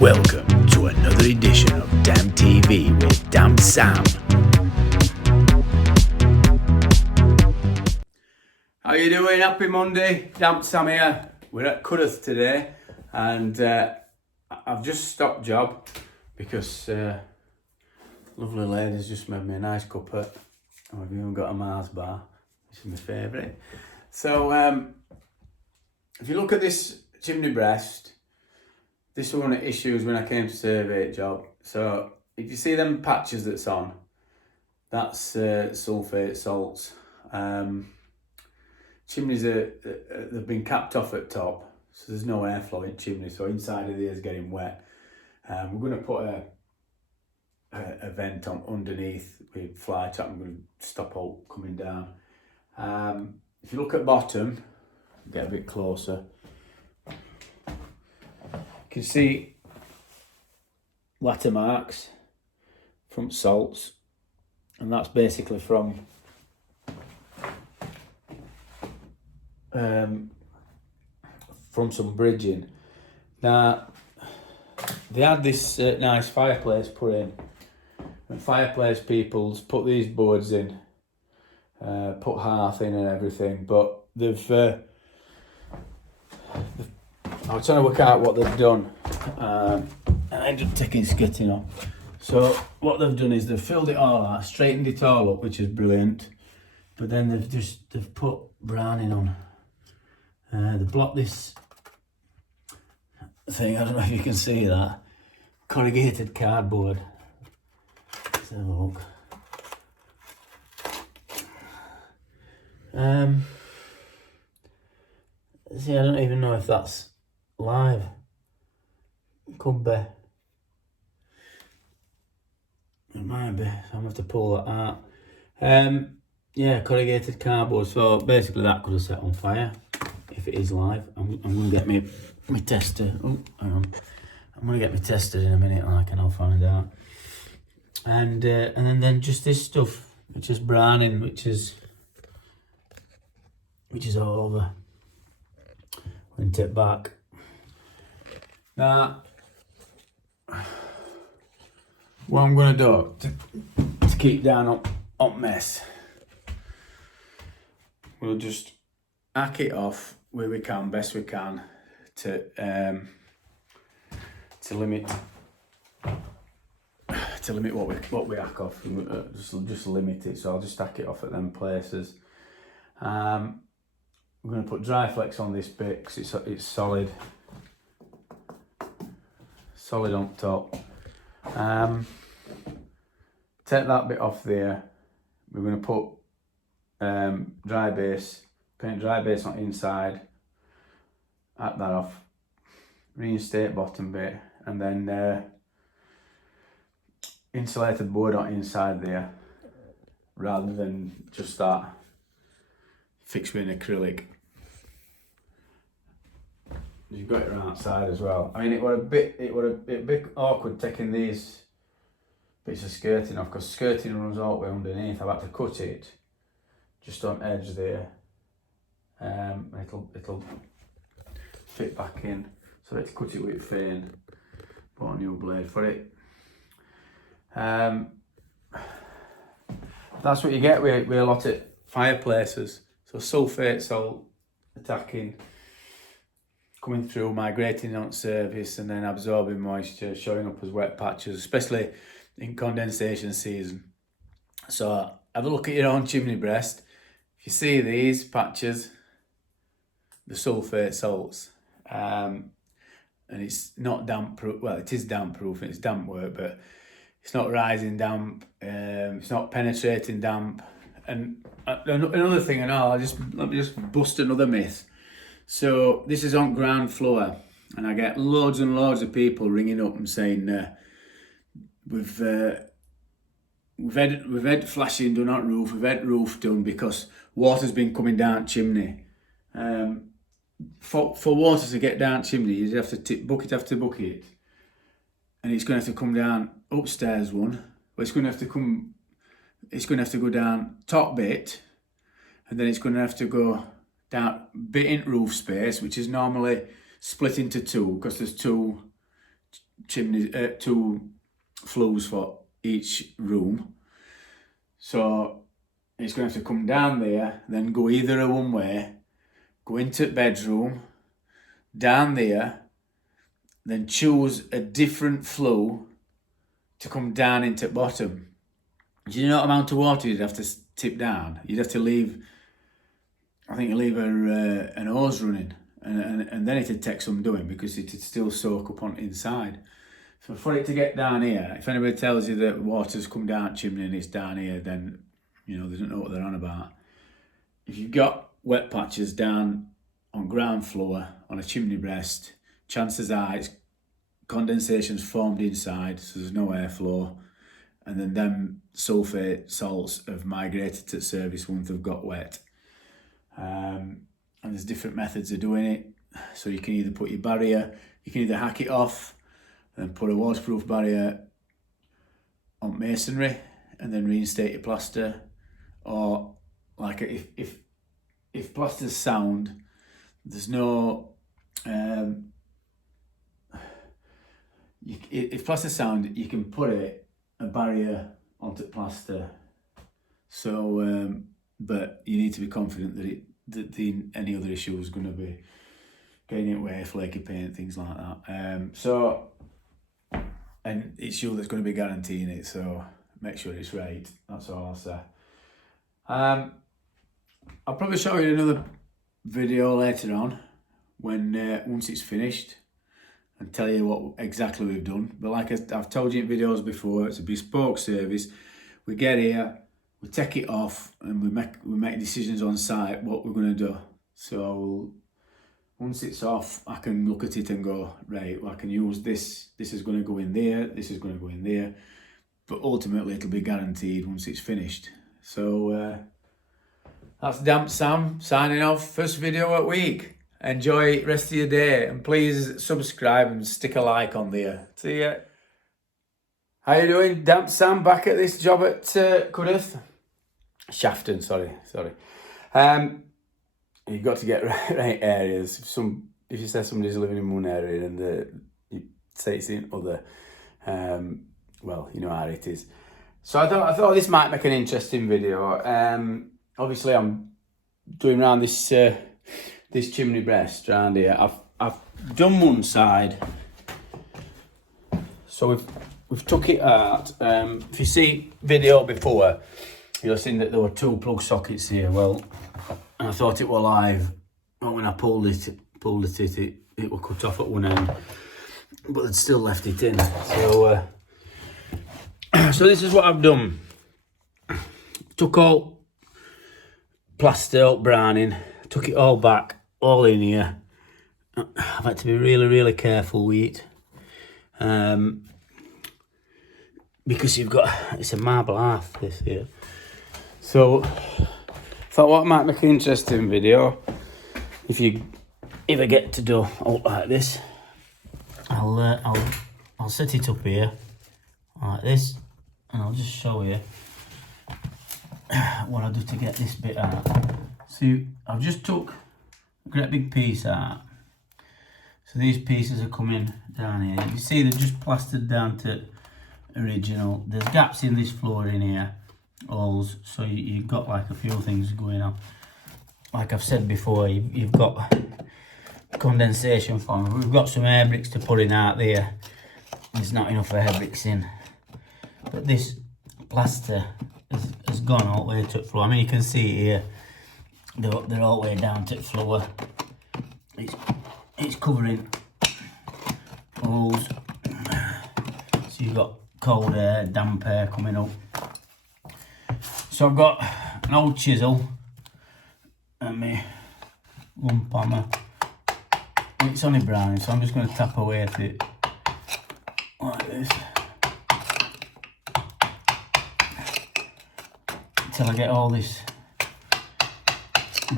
Welcome to another edition of Damn TV with Damn Sam. How you doing? Happy Monday. Damn Sam here. We're at Cudworth today and I've just stopped job because lovely lady's just made me a nice cuppa. I've even got a Mars bar, which is my favourite. So if you look at this chimney breast, this was one of the issues when I came to survey job. So if you see them patches that's on, that's sulphate salts. Chimneys they've been capped off at top, so there's no airflow in chimney. So inside of there is getting wet. We're going to put a vent on underneath with fly trap. I'm going to stop all coming down. If you look at bottom, get a bit closer. You can see watermarks, front salts, and that's basically from some bridging. Now they had this nice fireplace put in, and fireplace people's put these boards in, put hearth in and everything, but I was trying to work out what they've done, and I ended up taking skitting off. So what they've done is they've filled it all out, straightened it all up, which is brilliant, but then they've put browning on. They blocked this thing, I don't know if you can see that, corrugated cardboard. Let's have a look. See, I don't even know if that's live. Could be. It might be, so I'm gonna have to pull that out. Yeah, corrugated cardboard, so basically that could have set on fire if it is live. I'm gonna get my tester. Oh, hang on. I'm gonna get my tester in a minute, and I'll find out. And then just this stuff, which is browning, which is all over. And tip back. Now, what I'm going to do to keep down on mess, we'll just hack it off where we can, best we can, to limit what we hack off. Just limit it. So I'll just hack it off at them places. We're going to put dry flex on this bit because it's solid on top. Take that bit off there. We're going to put paint dry base on inside, hack that off, reinstate bottom bit, and then insulated board on inside there, rather than just that fixed with an acrylic. You've got it around outside as well. I mean, it were a bit awkward taking these bits of skirting off, because skirting runs all the way underneath. I've had to cut it just on edge there. It'll fit back in. So let's cut it with fane. Bought a new blade for it. That's what you get with a lot of fireplaces. So sulphate salt attacking, coming through, migrating on surface, and then absorbing moisture, showing up as wet patches, especially in condensation season. So have a look at your own chimney breast. If you see these patches, the sulphate salts, and it's not damp proof. Well, it is damp proof, it's damp work, but it's not rising damp, it's not penetrating damp. And another thing, let me just bust another myth. So this is on ground floor, and I get loads and loads of people ringing up and saying we've had flashing done on roof, we've had roof done because water's been coming down chimney. For water to get down chimney, you have to bucket after bucket, and it's going to have to come down upstairs one, but it's going to have to go down top bit, and then it's going to have to go down bit in roof space, which is normally split into two because there's two chimneys, 2 flues for each room. So it's going to have to come down there, then go either a one way, go into the bedroom, down there, then choose a different flue to come down into the bottom. Do you know what amount of water you'd have to tip down? You'd have to leave, I think you leave an hose running, and then it'd take some doing because it'd still soak up on inside. So for it to get down here, if anybody tells you that water's come down chimney and it's down here, then you know they don't know what they're on about. If you've got wet patches down on ground floor on a chimney breast, chances are it's condensation's formed inside, so there's no airflow, and then them sulfate salts have migrated to the surface once they've got wet. And there's different methods of doing it. So you can either put your barrier, you can either hack it off and put a waterproof barrier on masonry and then reinstate your plaster, or like if plaster's sound, there's no if plaster's sound, you can put a barrier onto plaster. So but you need to be confident that any other issue is going to be getting it away, flaky paint, things like that. And it's you that's going to be guaranteeing it, so make sure it's right. That's all I'll say. I'll probably show you another video later on when once it's finished, and tell you what exactly we've done. But like I've told you in videos before, it's a bespoke service. We get here, we take it off, and we make decisions on site what we're going to do. So once it's off, I can look at it and go, right, well, I can use this. This is going to go in there. This is going to go in there. But ultimately, it'll be guaranteed once it's finished. So that's Damp Sam signing off. First video at week. Enjoy the rest of your day, and please subscribe and stick a like on there. See ya. How you doing? Damp Sam back at this job at Shafton, sorry. You've got to get right areas. If you say somebody's living in one area and you say it's in other, well, you know how it is. So I thought this might make an interesting video. Obviously, I'm doing around this this chimney breast around here. I've done one side, so we've took it out. If you see video before, you'll have seen that there were 2 plug sockets here. Well, I thought it were live, but when I pulled it were cut off at one end, but they'd still left it in. So so this is what I've done. Took all plaster out browning, took it all back, all in here. I've had to be really careful with it, because it's a marble hearth, this here. So thought what might make an interesting video, if you ever get to do out like this, I'll set it up here like this, and I'll just show you what I do to get this bit out. See, I've just took a great big piece out. So these pieces are coming down here. You see they're just plastered down to original. There's gaps in this floor in here, holes, so you've got like a few things going on. Like I've said before, you've got condensation forming. We've got some air bricks to put in out there. There's not enough air bricks in. But this plaster has gone all the way to the floor. I mean, you can see here, they're all the way down to the floor. It's covering holes. So you've got cold air, damp air coming up. So I've got an old chisel and my lump hammer. It's only brown, so I'm just going to tap away at it like this until I get all this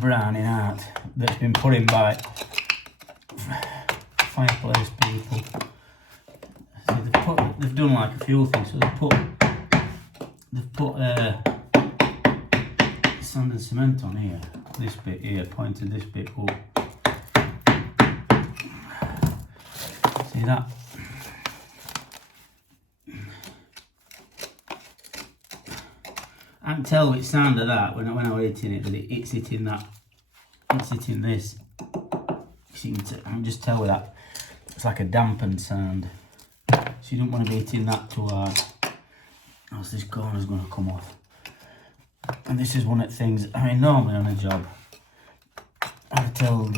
browning out that's been put in by fireplace people. See, they've done like a few things. So they've put sand and cement on here. This bit here, pointed this bit up. See that? I can tell with sound of that when I was hitting it that it's hitting that, it's hitting this. So you can I can just tell with that, it's like a dampened sound. So you don't want to be hitting that too hard, else this corner's going to come off. And this is one of the things, I mean, normally on a job, I'd tell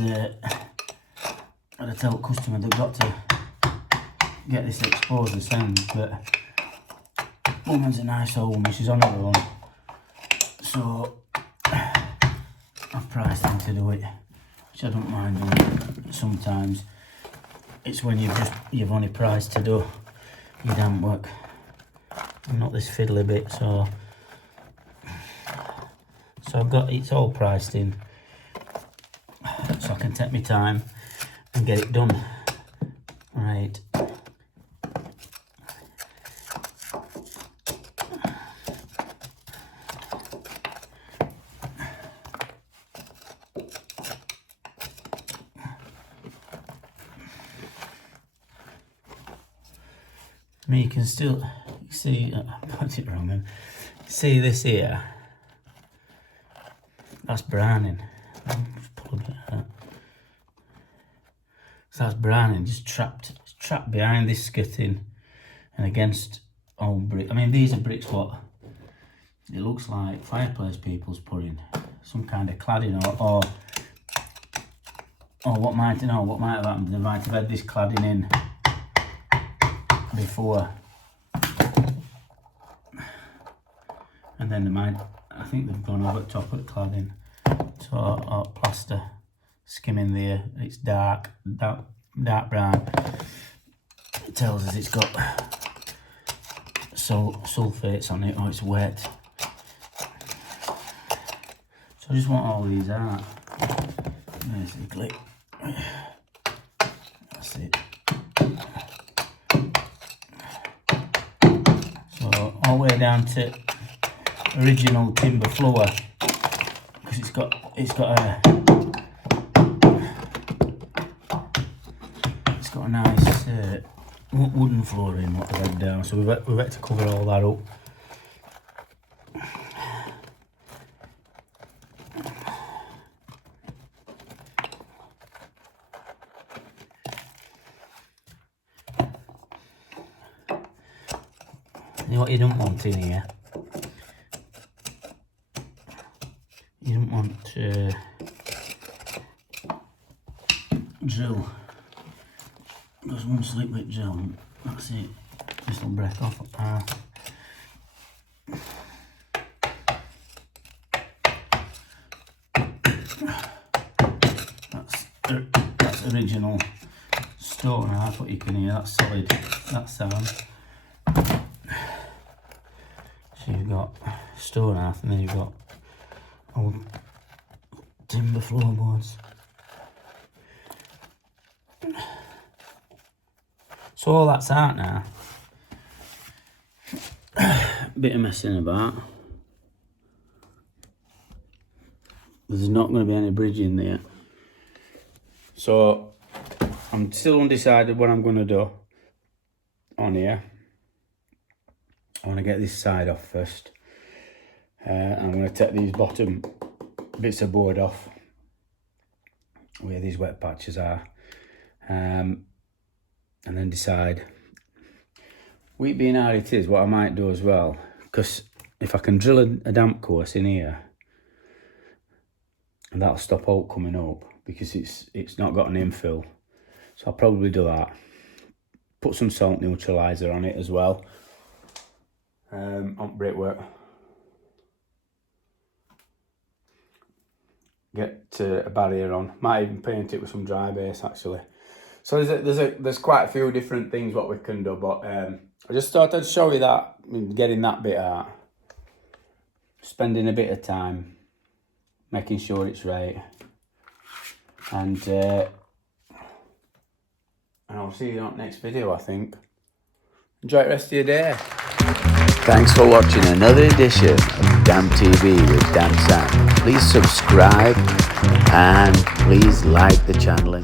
customer they've got to get this exposed this end, but woman's a nice old woman, she's on her own, so I've priced them to do it, which I don't mind doing sometimes. It's when you've only priced to do your damn work, and not this fiddly bit, so I've got, it's all priced in, so I can take my time and get it done. Right. I mean, you can still see, I put it wrong then. See this here? That's browning. Just pull a bit of that. So that's browning, just trapped behind this skirting and against old brick. I mean, these are bricks what it looks like fireplace people's putting some kind of cladding or what might have happened. They might have had this cladding in before, and then they might, I think they've gone over the top of the cladding, so or plaster skimming there. It's dark brown. It tells us it's got sulfates on it, or it's wet. So I just want all these out basically. That's it. So all the way down to original timber floor, because it's got a nice wooden flooring what they've had down, so we've had to cover all that up. You know what you don't want in here? You don't want drill. Because one slip with drill, that's it. This will break off at half. That's original stone half, what you can hear, that's solid, that sound. So you've got stone half and then you've got old timber floorboards. So all that's out now. Bit of messing about. There's not going to be any bridge in there. So I'm still undecided what I'm going to do on here. I want to get this side off first. I'm going to take these bottom bits of board off where these wet patches are, and then decide, wheat being how it is, what I might do as well, because if I can drill a damp course in here, and that'll stop out coming up because it's not got an infill, so I'll probably do that. Put some salt neutralizer on it as well, on brickwork. Get a barrier on. Might even paint it with some dry base actually. So there's quite a few different things what we can do, but I just thought I'd show you that, getting that bit out, spending a bit of time making sure it's right, and I'll see you on the next video, I think. Enjoy the rest of your day. Thanks for watching another edition of Damn TV with Dan Sam. Please subscribe and please like the channel.